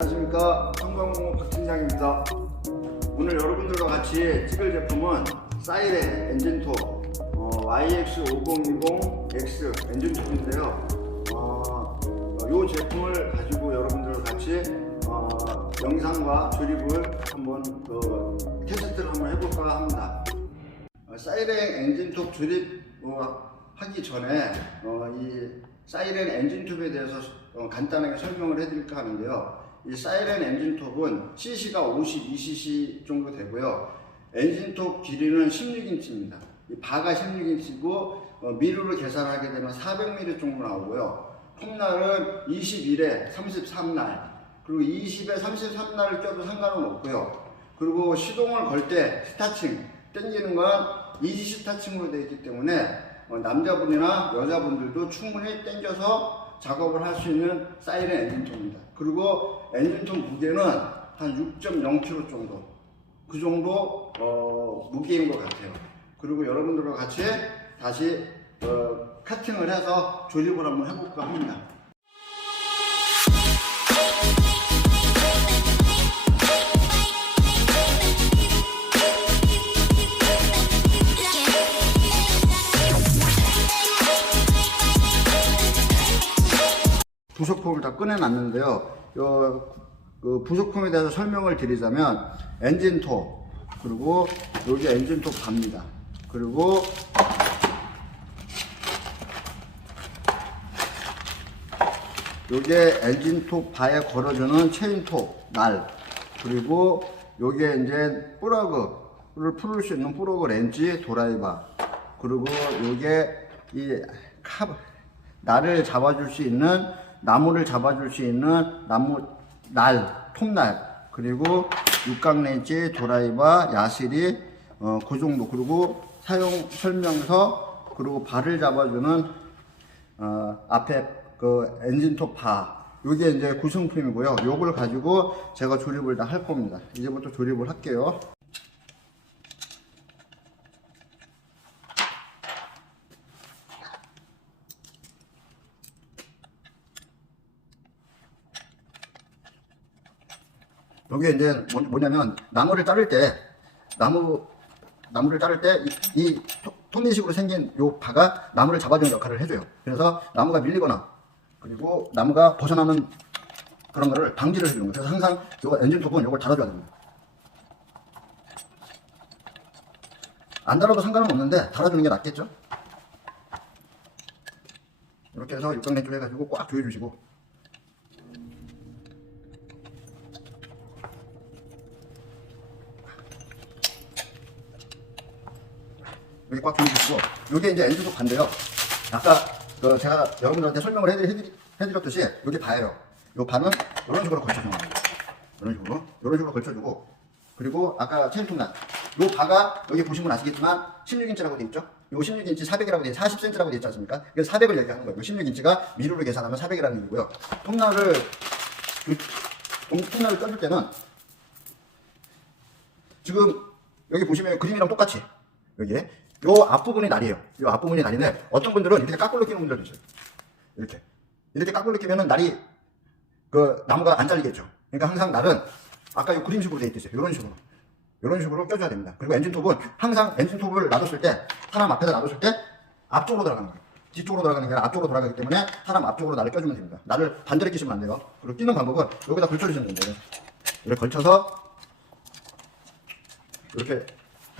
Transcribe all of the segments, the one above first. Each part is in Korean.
안녕하십니까. 성광공업 박팀장입니다. 오늘 여러분들과 같이 찍을 제품은 사이렌 엔진톱 어, YX5020X 엔진톱인데요. 어, 이 제품을 가지고 여러분들과 같이 어, 영상과 조립을 한번 그, 테스트를 한번 해볼까 합니다. 어, 사이렌 엔진톱 조립 어, 하기 전에 어, 이 사이렌 엔진톱에 대해서 어, 간단하게 설명을 해드릴까 하는데요. 이 사이렌 엔진톱은 CC가 52cc 정도 되고요. 엔진톱 길이는 16인치입니다. 이 바가 16인치고 어, 미루를 계산하게 되면 400mm 정도 나오고요. 폼날은 21에 33날 그리고 20에 33날을 껴도 상관은 없고요. 그리고 시동을 걸 때 스타칭 당기는 건 이지 스타칭으로 되어 있기 때문에 어, 남자분이나 여자분들도 충분히 당겨서 작업을 할 수 있는 사이렌 엔진톱입니다. 그리고 엔진톱 무게는 한 6.0kg 정도 그 정도 어, 무게인 것 같아요. 그리고 여러분들과 같이 다시 어, 카팅을 해서 조립을 한번 해볼까 합니다. 부속품을 다 꺼내놨는데요. 요, 그 부속품에 대해서 설명을 드리자면 엔진톱 그리고 여기 엔진톱 갑니다. 그리고 요게 엔진톱 바에 걸어주는 체인톱 날 그리고 요게 이제 플러그를 풀을 수 있는 플러그 렌치 도라이바 그리고 요게 이 카, 날을 잡아줄 수 있는 나무를 잡아줄 수 있는 나무 날 톱날 그리고 육각 렌치 도라이바 야실이 어, 그 정도. 그리고 사용 설명서 그리고 발을 잡아주는 어, 앞에 그 엔진톱 바 요게 이제 구성품이고요. 요걸 가지고 제가 조립을 다 할 겁니다. 이제부터 조립을 할게요 여기에 이제 뭐- 뭐냐면 나무를 자를 때 나무 나무를 자를 때이 톱니식으로 생긴 요 바가 나무를 잡아주는 역할을 해줘요. 그래서 나무가 밀리거나 그리고 나무가 벗어나는 그런 거를 방지를 해주는 거예요. 그래서 항상 요 엔진 톱은 요걸 달아줘야 됩니다. 안 달아도 상관은 없는데 달아주는 게 낫겠죠? 이렇게 해서 육각렌줄 해가지고 꽉 조여주시고 여기 꽉 조여주시고 이게 이제 엔진톱 반대요. 아까 그 제가 여러분들한테 설명을 해드리, 해드렸듯이 여기 바예요. 이 바는 이런 식으로 걸쳐주는 거예요. 이런 식으로 이런 식으로 걸쳐주고 그리고 아까 체인통난 이 바가 여기 보시면 아시겠지만 16인치라고 돼 있죠? 요 16인치 400이라고 돼 40cm라고 돼 있지 않습니까? 그래서 400을 얘기하는 거예요. 16인치가 미루를 계산하면 400이라는 얘기고요. 통날을 그, 통날을 껴줄 때는 지금 여기 보시면 그림이랑 똑같이 여기에 요 앞부분이 날이에요. 요 앞부분이 날인데 어떤 분들은 이렇게 까꿀로 끼는 분들도 있어요. 이렇게 이렇게 까꿀로 끼면은 날이 그 나무가 안 잘리겠죠. 그러니까 항상 날은 아까 요 그림식으로 돼 있듯이 이런 식으로 이런 식으로 껴줘야 됩니다. 그리고 엔진톱은 항상 엔진톱을 놔뒀을 때 사람 앞에다 놔뒀을 때 앞쪽으로 들어가는 거예요. 뒤쪽으로 들어가는 게 아니라 앞쪽으로 돌아가기 때문에 사람 앞쪽으로 날을 껴주면 됩니다. 날을 반대로 끼시면 안 돼요. 그리고 끼는 방법은 여기다 걸쳐주시면 돼요. 이렇게 걸쳐서 이렇게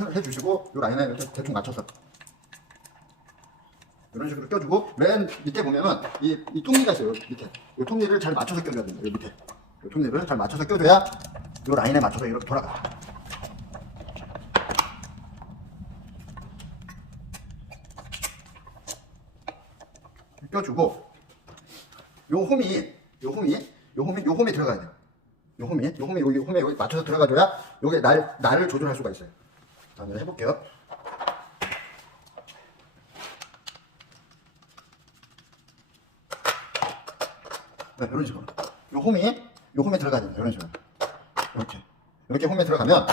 해- 해주시고 이 라인에 이렇게 대충 맞춰서. 이런 식으로 껴주고 맨 밑에 보면은 이, 이 톱니가 있어요 밑에. 이 톱니를 잘 맞춰서 껴줘야 됩니다 이 밑에. 이 톱니를 잘 맞춰서 껴줘야 이 라인에 맞춰서 이렇게 돌아가 껴주고 요 홈이 요 홈이 요 홈이 요 홈에 들어가야 돼요. 요 홈이 요 홈이 여기 홈에 여기 맞춰서 들어가줘야 요게 날 날을 조절할 수가 있어요. 자 한번 해볼게요 네, 이런 식으로. 요 홈이, 요 홈에 들어가야 됩니다. 이런 식으로. 이렇게. 이렇게 홈에 들어가면,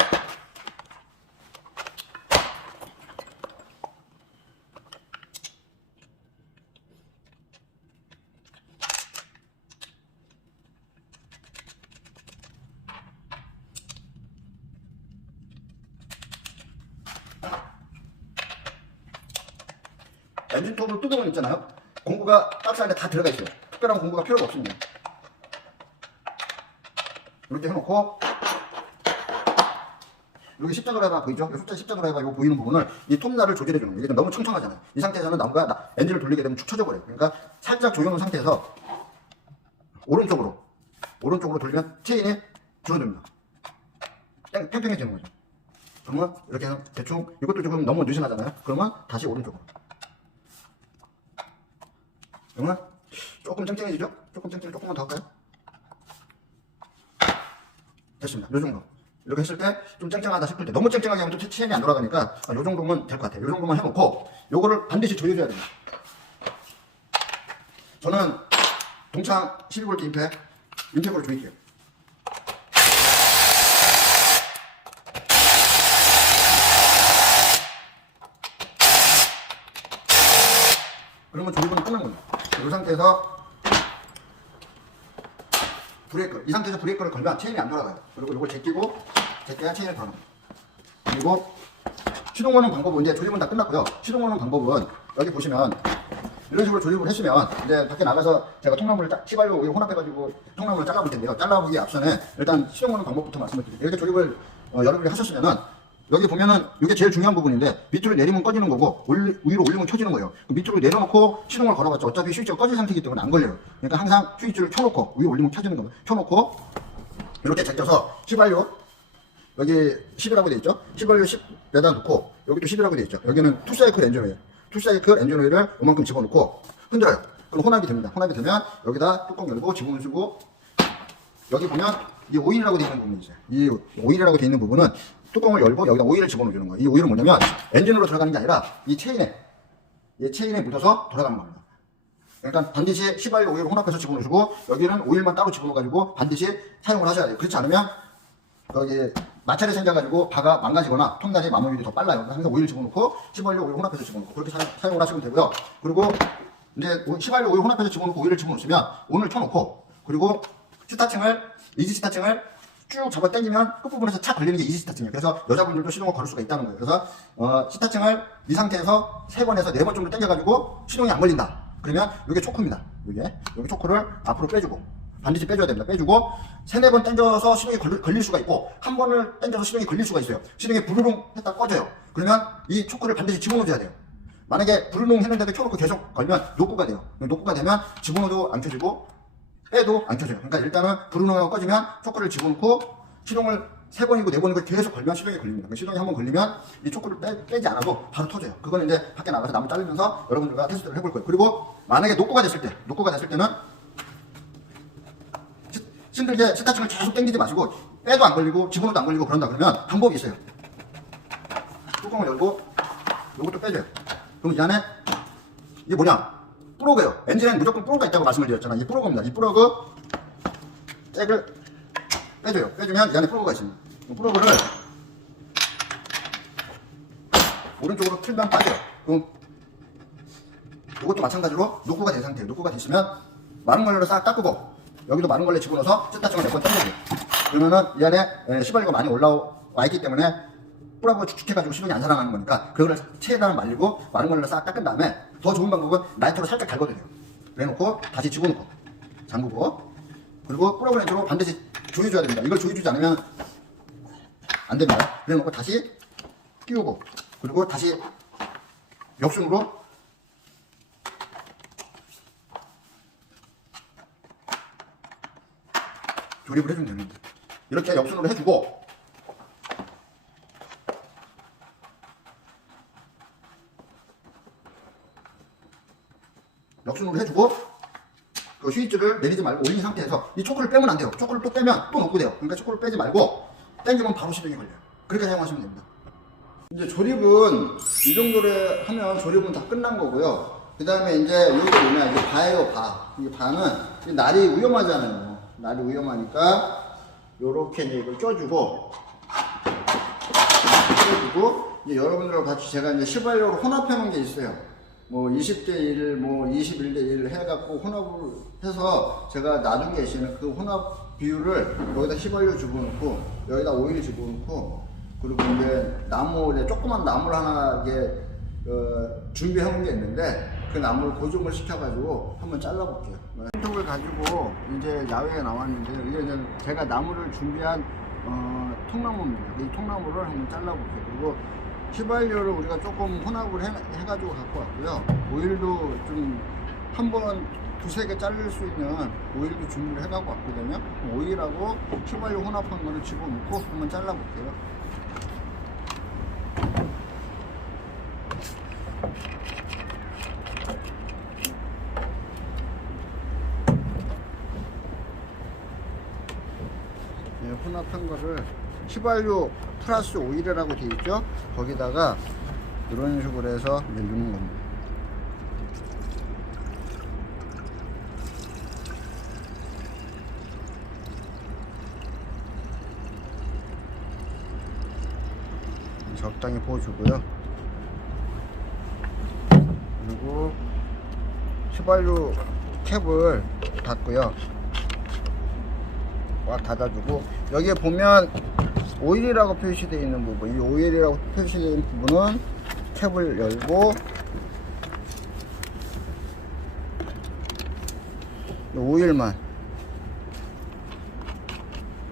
엔진 톱으로 뜯어놓은 있잖아요. 공구가 박스 안에 다 들어가 있어요. 특별한 공구가 필요가 없습니다. 이렇게 해놓고 여기 십자가로 해봐 보이죠? 이 숫자 십자가로 해봐 이거 보이는 부분을 이 톱날을 조절해 주는 거예요. 이게 너무 청청하잖아요. 이 상태에서는 나무가 나- 엔진을 돌리게 되면 축 처져 버려요. 그러니까 살짝 조여놓은 상태에서 오른쪽으로 오른쪽으로 돌리면 체인이 줄어듭니다. 땡- 팽팽해지는 거죠. 그러면 이렇게 해서 대충 이것도 조금 너무 느슨하잖아요. 그러면 다시 오른쪽으로. 그러면 조금 쨍쨍해지죠? 조금 쨍쨍 조금만 더 할까요? 됐습니다. 요 정도. 이렇게 했을 때 좀 쨍쨍하다 싶을 때 너무 쨍쨍하게 하면 좀 체인이 안 돌아가니까 아, 요 정도면 될 것 같아요. 요 정도만 해놓고 요거를 반드시 조여줘야 됩니다. 저는 동창 12V 임팩 임팩으로 조일게요. 그러면 조립은 끝난 겁니다. 이 상태에서 브레이크 이 상태에서 브레이크를 걸면 체인이 안 돌아가요. 그리고 이걸 제끼고 제껴야 체인을 걸어. 그리고 시동 거는 방법은 이제 조립은 다 끝났고요. 시동 거는 방법은 여기 보시면 이런 식으로 조립을 했으면 이제 밖에 나가서 제가 통나무를 짜, 여기 혼합해가지고 통나무를 잘라볼 텐데요. 잘라보기 앞서는 일단 시동 거는 방법부터 말씀을 드릴게요. 이렇게 조립을 어, 여러분이 하셨으면은 여기 보면은 이게 제일 중요한 부분인데 밑으로 내리면 꺼지는 거고 올리, 위로 올리면 켜지는 거예요. 그 밑으로 내려놓고 시동을 걸어봤죠. 어차피 스위치가 꺼진 상태이기 때문에 안 걸려요. 그러니까 항상 스위치를 켜놓고 위로 올리면 켜지는 겁니다. 켜놓고 이렇게 제껴서 휘발유 여기 10이라고 돼 있죠? 휘발유 10에다 놓고 여기도 10이라고 돼 있죠? 여기는 투사이클 엔진 오일 투사이클 엔진 오일을 이만큼 집어넣고 흔들어요. 그럼 혼합이 됩니다. 혼합이 되면 여기다 뚜껑 열고 지붕을 쓰고 여기 보면 이 오일이라고 되어 있는 부분이 있어요. 이 오일이라고 되어 있는 부분은 뚜껑을 열고 여기다 오일을 집어넣어주는 거예요. 이 오일은 뭐냐면 엔진으로 들어가는 게 아니라 이 체인에 이 체인에 묻어서 돌아가는 겁니다. 일단 반드시 휘발유 오일을 혼합해서 집어넣으시고 여기는 오일만 따로 집어넣어가지고 반드시 사용을 하셔야 돼요. 그렇지 않으면 여기 마찰이 생겨가지고 바가 망가지거나 통날이 마모율이 더 빨라요. 항상 오일 집어넣고 휘발유 오일 혼합해서 집어넣고 그렇게 사, 사용을 하시면 되고요. 그리고 이제 오- 휘발유 오일 혼합해서 집어넣고 오일을 집어넣으시면 오늘 켜놓고 그리고 스타팅을 이지 스타팅을 쭉 잡아 당기면 끝부분에서 착 걸리는 게 이지 스타팅이에요. 그래서 여자분들도 시동을 걸을 수가 있다는 거예요. 그래서 어, 스타팅을 이 상태에서 세 번에서 네 번 정도 당겨가지고 시동이 안 걸린다. 그러면 이게 초크입니다. 이게 여기 초크를 앞으로 빼주고 반드시 빼줘야 됩니다. 빼주고 세네 번 당겨서 시동이 걸릴, 걸릴 수가 있고 한 번을 당겨서 시동이 걸릴 수가 있어요. 시동이 부르릉 했다 꺼져요. 그러면 이 초크를 반드시 집어넣어줘야 돼요. 만약에 부르릉 했는데도 켜놓고 계속 걸면 녹구가 돼요. 녹구가 되면 집어넣어도 안 켜지고 빼도 안 켜져요. 그러니까 일단은 부르릉하고 꺼지면 초크를 집어넣고 시동을 세 번이고 네 번이고 계속 걸면 시동이 걸립니다. 그 시동이 한 번 걸리면 이 초크를 빼, 빼지 않아도 바로 터져요. 그거는 이제 밖에 나가서 나무 자르면서 여러분들과 테스트를 해볼 거예요. 그리고 만약에 녹구가 됐을 때, 녹구가 됐을 때는 시- 힘들게 스타팅을 계속 당기지 마시고 빼도 안 걸리고 집어넣어도 안 걸리고 그런다 그러면 방법이 있어요. 뚜껑을 열고 요것도 빼줘요. 그럼 이 안에 이게 뭐냐? 프로그예요. 엔진에는 무조건 프로가 있다고 말씀을 드렸잖아. 이 프로그입니다. 이 프로그 잭을 빼줘요. 빼주면 이 안에 프로그가 있습니다. 이 프로그를 오른쪽으로 틀면 빠져요. 그럼 이것도 마찬가지로 녹구가 된 상태예요. 녹구가 됐으면 마른 걸레로 싹 닦고 여기도 마른 걸레 집어넣어서 세타층을 몇번 당겨줘요. 그러면은 이 안에 에, 시발유가 많이 올라와 있기 때문에 뿌라고 축축해가지고 시동이 안 살아나는 거니까 그거를 체에다가 말리고 마른 걸레로 싹 닦은 다음에 더 좋은 방법은 라이터로 살짝 돼요. 그래놓고 다시 집어넣고 잠그고 그리고 렌즈로 반드시 조여줘야 됩니다. 이걸 조여주지 않으면 안 됩니다. 그래놓고 다시 끼우고 그리고 다시 역순으로 조립을 해주면 됩니다. 이렇게 역순으로 해주고 역순으로 해주고 그 스위치를 내리지 말고 올린 상태에서 이 초크를 빼면 안 돼요. 초크를 또 빼면 또 녹고 돼요. 그러니까 초크를 빼지 말고 당기면 바로 시동이 걸려요. 그렇게 사용하시면 됩니다. 이제 조립은 이 정도로 하면 조립은 다 끝난 거고요. 그 다음에 이제 여기 보면 이게 바예요, 바. 이 바는 이 날이 위험하잖아요. 날이 위험하니까 요렇게 이제 이걸 껴주고 껴주고 이제 여러분들과 같이 제가 이제 시발료로 혼합해 놓은 게 있어요. 뭐 20대 1, 뭐 21대 1 해갖고 혼합을 해서 제가 게 있어요. 그 혼합 비율을 여기다 휘발유 집어넣고 여기다 오일 집어넣고 그리고 이제 나무 이제 조그만 나무를 하나 이게 어, 준비해 놓은 게 있는데 그 나무를 고정을 시켜가지고 한번 잘라볼게요. 톡을 가지고 이제 야외에 나왔는데요. 이게 이제 제가 나무를 준비한 어, 통나무입니다. 이 통나무를 한번 잘라볼게요. 그리고 휘발유를 우리가 조금 혼합을 해, 해가지고 갖고 왔고요. 오일도 좀 한 번 두세 개 자를 수 있는 오일도 준비를 해 갖고 왔거든요. 오일하고 휘발유 혼합한 거를 집어넣고 한번 잘라 볼게요. 네, 혼합한 거를 휘발유 플러스 오일이라고 되어 있죠. 거기다가 이런 식으로 해서 넣는 겁니다. 적당히 부어주고요. 그리고 휘발유 캡을 닫고요. 꽉 닫아주고 여기에 보면 오일이라고 표시되어 있는 부분 이 오일이라고 표시되어 있는 부분은 캡을 열고 이 오일만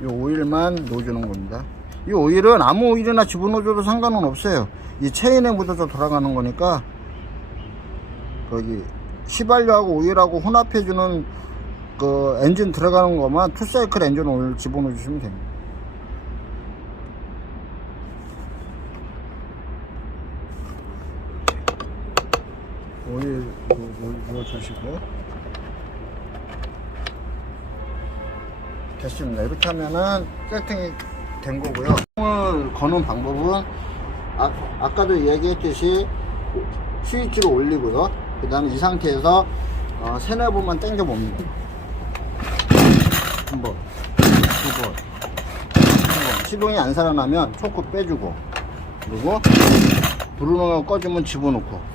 이 오일만 넣어주는 겁니다 이 오일은 아무 오일이나 집어넣어줘도 상관은 없어요 이 체인에 묻어서 돌아가는 거니까 거기 휘발유하고 오일하고 혼합해주는 그 엔진 들어가는 것만 투사이클 엔진 오일 집어넣어 주시면 됩니다. 오일 넣어 주시고 됐습니다. 이렇게 하면은 세팅이 된 거고요. 을 거는 방법은 아, 아까도 얘기했듯이 스위치를 올리고요. 그 다음에 이 상태에서 어, 세네 번만 당겨 봅니다. 한 번, 두 번, 세 번. 시동이 안 살아나면 초크 빼주고, 그리고 불을 꺼지면 집어넣고.